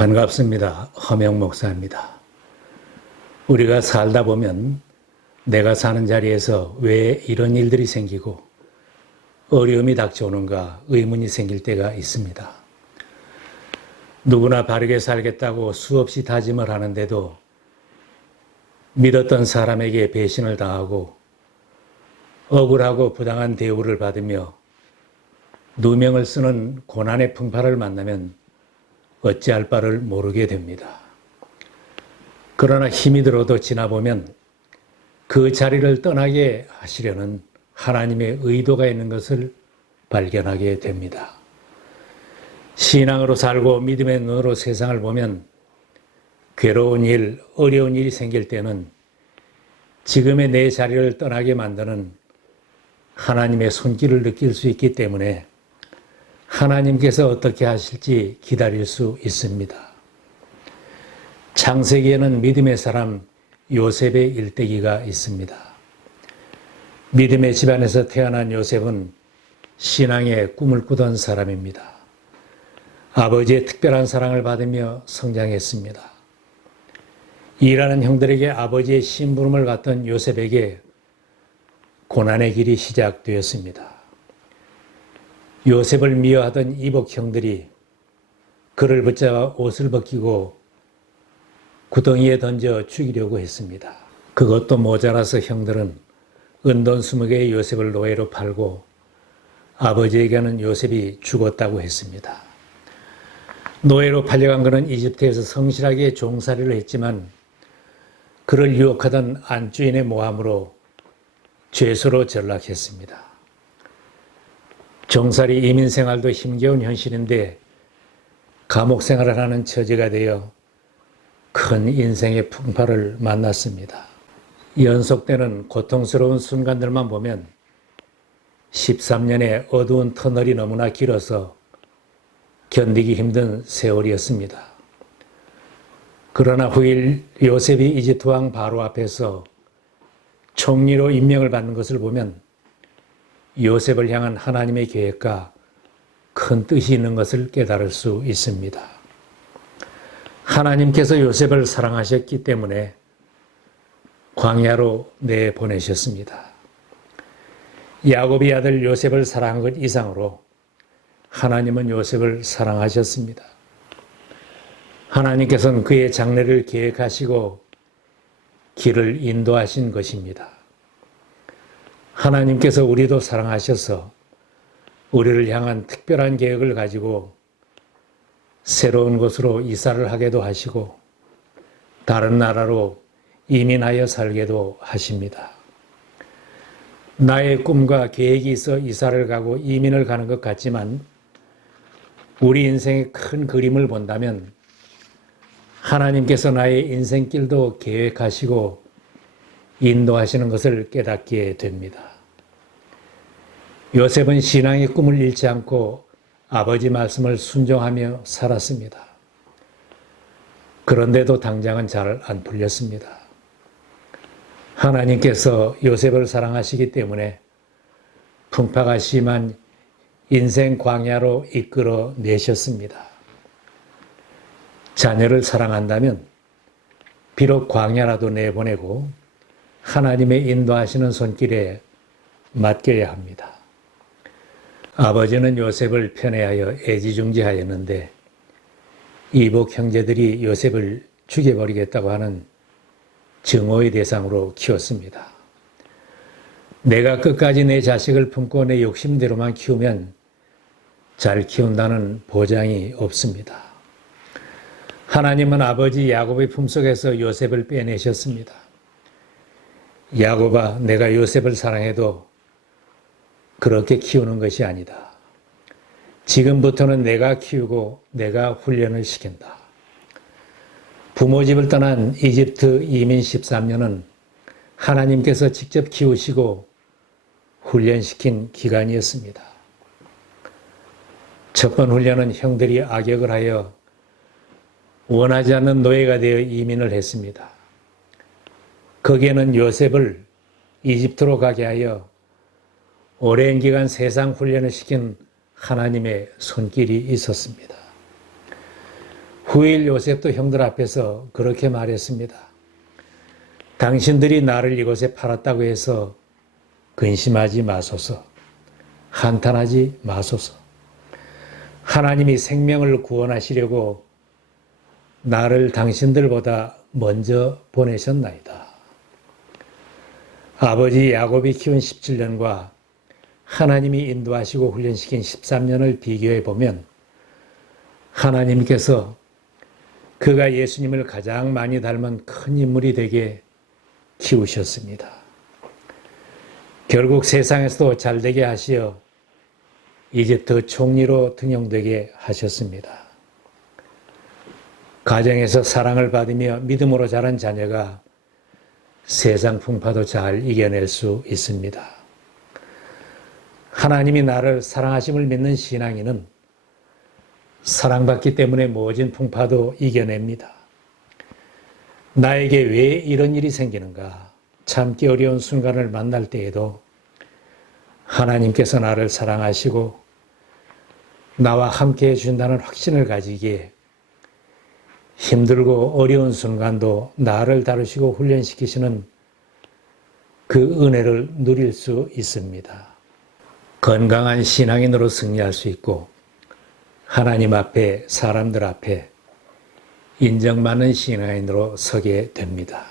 반갑습니다. 허명 목사입니다. 우리가 살다 보면 내가 사는 자리에서 왜 이런 일들이 생기고 어려움이 닥쳐오는가 의문이 생길 때가 있습니다. 누구나 바르게 살겠다고 수없이 다짐을 하는데도 믿었던 사람에게 배신을 당하고 억울하고 부당한 대우를 받으며 누명을 쓰는 고난의 풍파를 만나면 어찌할 바를 모르게 됩니다. 그러나 힘이 들어도 지나보면 그 자리를 떠나게 하시려는 하나님의 의도가 있는 것을 발견하게 됩니다. 신앙으로 살고 믿음의 눈으로 세상을 보면 괴로운 일, 어려운 일이 생길 때는 지금의 내 자리를 떠나게 만드는 하나님의 손길을 느낄 수 있기 때문에 하나님께서 어떻게 하실지 기다릴 수 있습니다. 창세기에는 믿음의 사람 요셉의 일대기가 있습니다. 믿음의 집안에서 태어난 요셉은 신앙의 꿈을 꾸던 사람입니다. 아버지의 특별한 사랑을 받으며 성장했습니다. 일하는 형들에게 아버지의 심부름을 갖던 요셉에게 고난의 길이 시작되었습니다. 요셉을 미워하던 이복 형들이 그를 붙잡아 옷을 벗기고 구덩이에 던져 죽이려고 했습니다. 그것도 모자라서 형들은 은돈 20개의 요셉을 노예로 팔고 아버지에게는 요셉이 죽었다고 했습니다. 노예로 팔려간 그는 이집트에서 성실하게 종살이를 했지만 그를 유혹하던 안주인의 모함으로 죄수로 전락했습니다. 종살이 이민 생활도 힘겨운 현실인데 감옥 생활을 하는 처지가 되어 큰 인생의 풍파를 만났습니다. 연속되는 고통스러운 순간들만 보면 13년의 어두운 터널이 너무나 길어서 견디기 힘든 세월이었습니다. 그러나 후일 요셉이 이집트 왕 바로 앞에서 총리로 임명을 받는 것을 보면 요셉을 향한 하나님의 계획과 큰 뜻이 있는 것을 깨달을 수 있습니다. 하나님께서 요셉을 사랑하셨기 때문에 광야로 내보내셨습니다. 야곱의 아들 요셉을 사랑한 것 이상으로 하나님은 요셉을 사랑하셨습니다. 하나님께서는 그의 장래를 계획하시고 길을 인도하신 것입니다. 하나님께서 우리도 사랑하셔서 우리를 향한 특별한 계획을 가지고 새로운 곳으로 이사를 하게도 하시고 다른 나라로 이민하여 살게도 하십니다. 나의 꿈과 계획이 있어 이사를 가고 이민을 가는 것 같지만 우리 인생의 큰 그림을 본다면 하나님께서 나의 인생길도 계획하시고 인도하시는 것을 깨닫게 됩니다. 요셉은 신앙의 꿈을 잃지 않고 아버지 말씀을 순종하며 살았습니다. 그런데도 당장은 잘 안 풀렸습니다. 하나님께서 요셉을 사랑하시기 때문에 풍파가 심한 인생 광야로 이끌어 내셨습니다. 자녀를 사랑한다면 비록 광야라도 내보내고 하나님의 인도하시는 손길에 맡겨야 합니다. 아버지는 요셉을 편애하여 애지중지하였는데 이복 형제들이 요셉을 죽여버리겠다고 하는 증오의 대상으로 키웠습니다. 내가 끝까지 내 자식을 품고 내 욕심대로만 키우면 잘 키운다는 보장이 없습니다. 하나님은 아버지 야곱의 품속에서 요셉을 빼내셨습니다. 야곱아, 내가 요셉을 사랑해도 그렇게 키우는 것이 아니다. 지금부터는 내가 키우고 내가 훈련을 시킨다. 부모 집을 떠난 이집트 이민 13년은 하나님께서 직접 키우시고 훈련시킨 기간이었습니다. 첫 번 훈련은 형들이 악역을 하여 원하지 않는 노예가 되어 이민을 했습니다. 거기에는 요셉을 이집트로 가게 하여 오랜 기간 세상 훈련을 시킨 하나님의 손길이 있었습니다. 후일 요셉도 형들 앞에서 그렇게 말했습니다. 당신들이 나를 이곳에 팔았다고 해서 근심하지 마소서. 한탄하지 마소서. 하나님이 생명을 구원하시려고 나를 당신들보다 먼저 보내셨나이다. 아버지 야곱이 키운 17년과 하나님이 인도하시고 훈련시킨 13년을 비교해 보면 하나님께서 그가 예수님을 가장 많이 닮은 큰 인물이 되게 키우셨습니다. 결국 세상에서도 잘 되게 하시어 이집트 총리로 등용되게 하셨습니다. 가정에서 사랑을 받으며 믿음으로 자란 자녀가 세상 풍파도 잘 이겨낼 수 있습니다. 하나님이 나를 사랑하심을 믿는 신앙인은 사랑받기 때문에 모진 풍파도 이겨냅니다. 나에게 왜 이런 일이 생기는가? 참기 어려운 순간을 만날 때에도 하나님께서 나를 사랑하시고 나와 함께 해준다는 확신을 가지기에 힘들고 어려운 순간도 나를 다루시고 훈련시키시는 그 은혜를 누릴 수 있습니다. 건강한 신앙인으로 승리할 수 있고 하나님 앞에 사람들 앞에 인정받는 신앙인으로 서게 됩니다.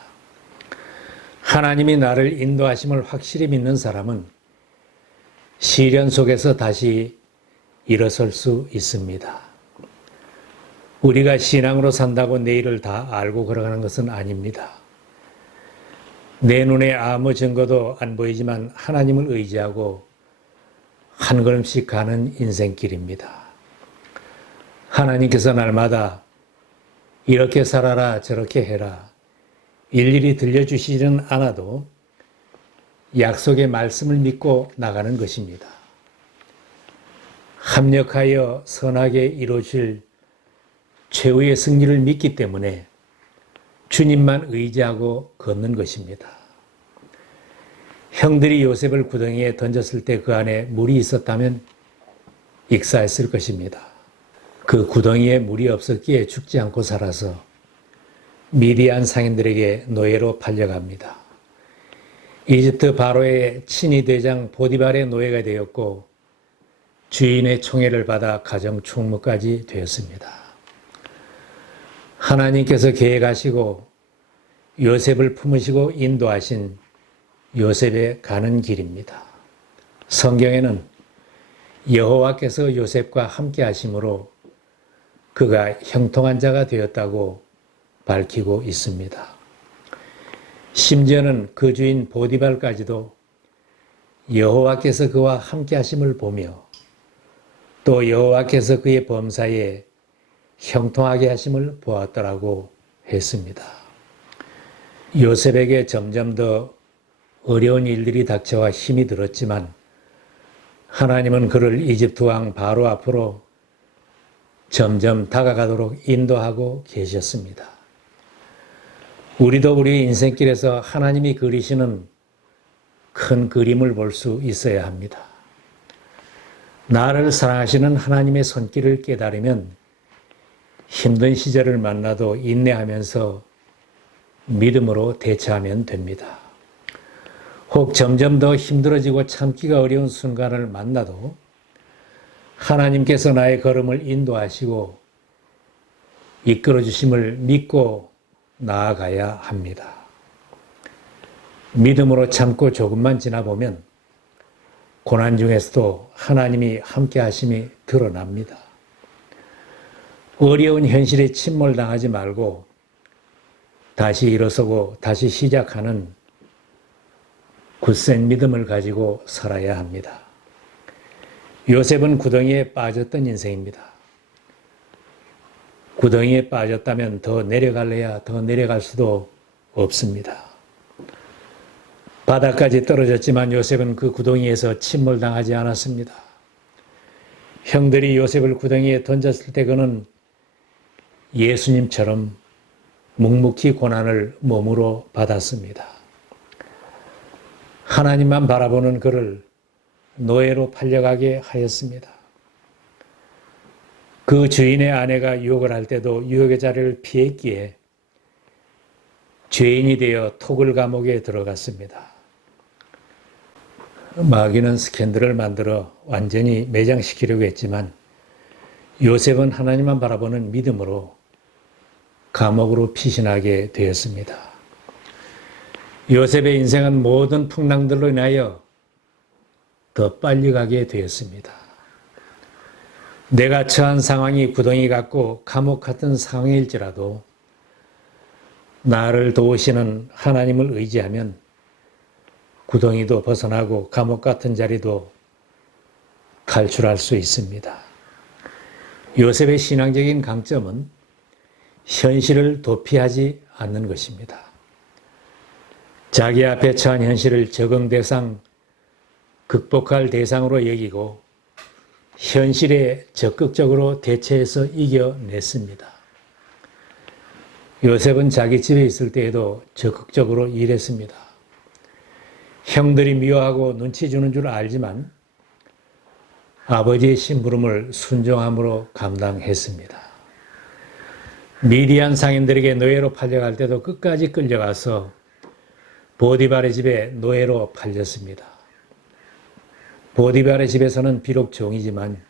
하나님이 나를 인도하심을 확실히 믿는 사람은 시련 속에서 다시 일어설 수 있습니다. 우리가 신앙으로 산다고 내일을 다 알고 걸어가는 것은 아닙니다. 내 눈에 아무 증거도 안 보이지만 하나님을 의지하고 한 걸음씩 가는 인생길입니다. 하나님께서 날마다 이렇게 살아라 저렇게 해라 일일이 들려주시지는 않아도 약속의 말씀을 믿고 나가는 것입니다. 합력하여 선하게 이루어질 최후의 승리를 믿기 때문에 주님만 의지하고 걷는 것입니다. 형들이 요셉을 구덩이에 던졌을 때 그 안에 물이 있었다면 익사했을 것입니다. 그 구덩이에 물이 없었기에 죽지 않고 살아서 미디안 상인들에게 노예로 팔려갑니다. 이집트 바로의 친위 대장 보디발의 노예가 되었고 주인의 총애를 받아 가정 총무까지 되었습니다. 하나님께서 계획하시고 요셉을 품으시고 인도하신 요셉의 가는 길입니다. 성경에는 여호와께서 요셉과 함께 하심으로 그가 형통한 자가 되었다고 밝히고 있습니다. 심지어는 그 주인 보디발까지도 여호와께서 그와 함께 하심을 보며 또 여호와께서 그의 범사에 형통하게 하심을 보았더라고 했습니다. 요셉에게 점점 더 어려운 일들이 닥쳐와 힘이 들었지만 하나님은 그를 이집트 왕 바로 앞으로 점점 다가가도록 인도하고 계셨습니다. 우리도 우리 인생길에서 하나님이 그리시는 큰 그림을 볼 수 있어야 합니다. 나를 사랑하시는 하나님의 손길을 깨달으면 힘든 시절을 만나도 인내하면서 믿음으로 대처하면 됩니다. 혹 점점 더 힘들어지고 참기가 어려운 순간을 만나도 하나님께서 나의 걸음을 인도하시고 이끌어 주심을 믿고 나아가야 합니다. 믿음으로 참고 조금만 지나보면 고난 중에서도 하나님이 함께 하심이 드러납니다. 어려운 현실에 침몰당하지 말고 다시 일어서고 다시 시작하는 굳센 믿음을 가지고 살아야 합니다. 요셉은 구덩이에 빠졌던 인생입니다. 구덩이에 빠졌다면 더 내려갈래야 더 내려갈 수도 없습니다. 바닥까지 떨어졌지만 요셉은 그 구덩이에서 침몰당하지 않았습니다. 형들이 요셉을 구덩이에 던졌을 때 그는 예수님처럼 묵묵히 고난을 몸으로 받았습니다. 하나님만 바라보는 그를 노예로 팔려가게 하였습니다. 그 주인의 아내가 유혹을 할 때도 유혹의 자리를 피했기에 죄인이 되어 토굴 감옥에 들어갔습니다. 마귀는 스캔들을 만들어 완전히 매장시키려고 했지만 요셉은 하나님만 바라보는 믿음으로 감옥으로 피신하게 되었습니다. 요셉의 인생은 모든 풍랑들로 인하여 더 빨리 가게 되었습니다. 내가 처한 상황이 구덩이 같고 감옥 같은 상황일지라도 나를 도우시는 하나님을 의지하면 구덩이도 벗어나고 감옥 같은 자리도 탈출할 수 있습니다. 요셉의 신앙적인 강점은 현실을 도피하지 않는 것입니다. 자기 앞에 처한 현실을 적응 대상, 극복할 대상으로 여기고 현실에 적극적으로 대처해서 이겨냈습니다. 요셉은 자기 집에 있을 때에도 적극적으로 일했습니다. 형들이 미워하고 눈치 주는 줄 알지만 아버지의 심부름을 순종함으로 감당했습니다. 미디안 상인들에게 노예로 팔려갈 때도 끝까지 끌려가서 보디발의 집에 노예로 팔렸습니다. 보디발의 집에서는 비록 종이지만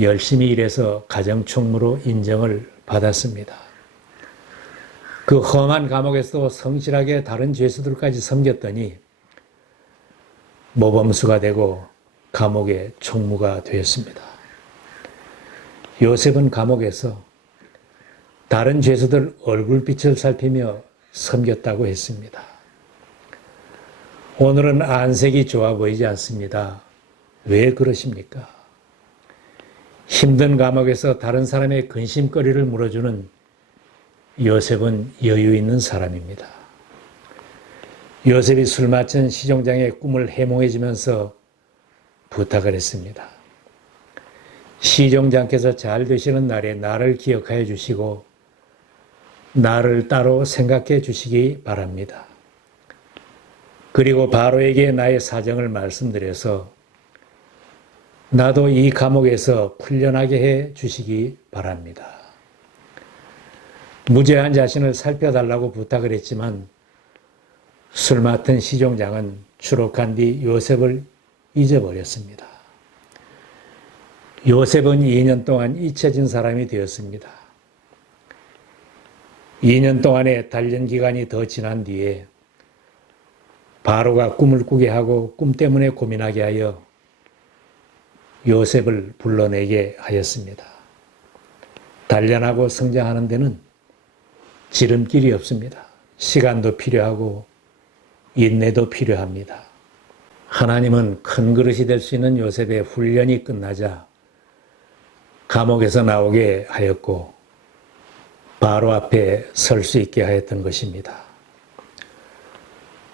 열심히 일해서 가정총무로 인정을 받았습니다. 그 험한 감옥에서 성실하게 다른 죄수들까지 섬겼더니 모범수가 되고 감옥의 총무가 되었습니다. 요셉은 감옥에서 다른 죄수들 얼굴빛을 살피며 섬겼다고 했습니다. 오늘은 안색이 좋아 보이지 않습니다. 왜 그러십니까? 힘든 감옥에서 다른 사람의 근심거리를 물어주는 요셉은 여유 있는 사람입니다. 요셉이 술 마친 시종장의 꿈을 해몽해주면서 부탁을 했습니다. 시종장께서 잘 되시는 날에 나를 기억하여 주시고 나를 따로 생각해 주시기 바랍니다. 그리고 바로에게 나의 사정을 말씀드려서 나도 이 감옥에서 풀려나게 해 주시기 바랍니다. 무죄한 자신을 살펴달라고 부탁을 했지만 술 맡은 시종장은 추록한 뒤 요셉을 잊어버렸습니다. 요셉은 2년 동안 잊혀진 사람이 되었습니다. 2년 동안의 단련 기간이 더 지난 뒤에 바로가 꿈을 꾸게 하고 꿈 때문에 고민하게 하여 요셉을 불러내게 하였습니다. 단련하고 성장하는 데는 지름길이 없습니다. 시간도 필요하고 인내도 필요합니다. 하나님은 큰 그릇이 될 수 있는 요셉의 훈련이 끝나자 감옥에서 나오게 하였고 바로 앞에 설 수 있게 하였던 것입니다.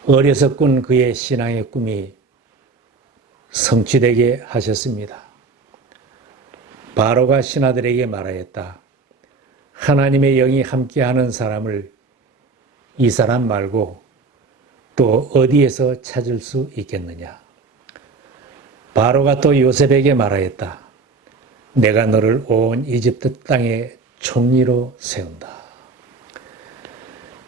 어려서 꾼 그의 신앙의 꿈이 성취되게 하셨습니다. 바로가 신하들에게 말하였다. 하나님의 영이 함께하는 사람을 이 사람 말고 또 어디에서 찾을 수 있겠느냐? 바로가 또 요셉에게 말하였다. 내가 너를 온 이집트 땅에 총리로 세운다.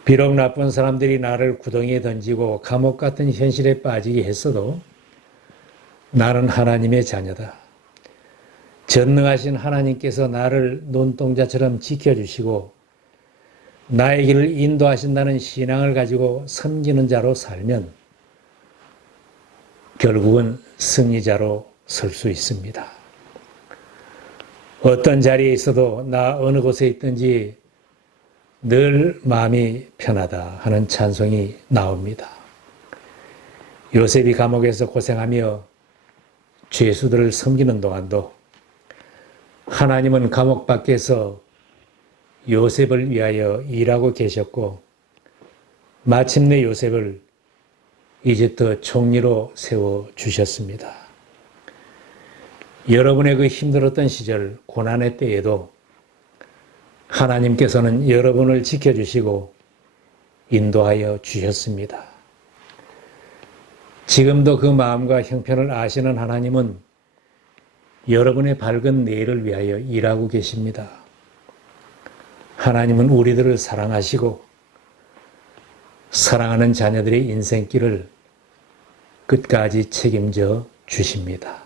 비록 나쁜 사람들이 나를 구덩이에 던지고 감옥 같은 현실에 빠지게 했어도 나는 하나님의 자녀다. 전능하신 하나님께서 나를 눈동자처럼 지켜주시고 나의 길을 인도하신다는 신앙을 가지고 섬기는 자로 살면 결국은 승리자로 설 수 있습니다. 어떤 자리에 있어도 나 어느 곳에 있든지 늘 마음이 편하다 하는 찬송이 나옵니다. 요셉이 감옥에서 고생하며 죄수들을 섬기는 동안도 하나님은 감옥 밖에서 요셉을 위하여 일하고 계셨고 마침내 요셉을 이집트 총리로 세워 주셨습니다. 여러분의 그 힘들었던 시절 고난의 때에도 하나님께서는 여러분을 지켜주시고 인도하여 주셨습니다. 지금도 그 마음과 형편을 아시는 하나님은 여러분의 밝은 내일을 위하여 일하고 계십니다. 하나님은 우리들을 사랑하시고 사랑하는 자녀들의 인생길을 끝까지 책임져 주십니다.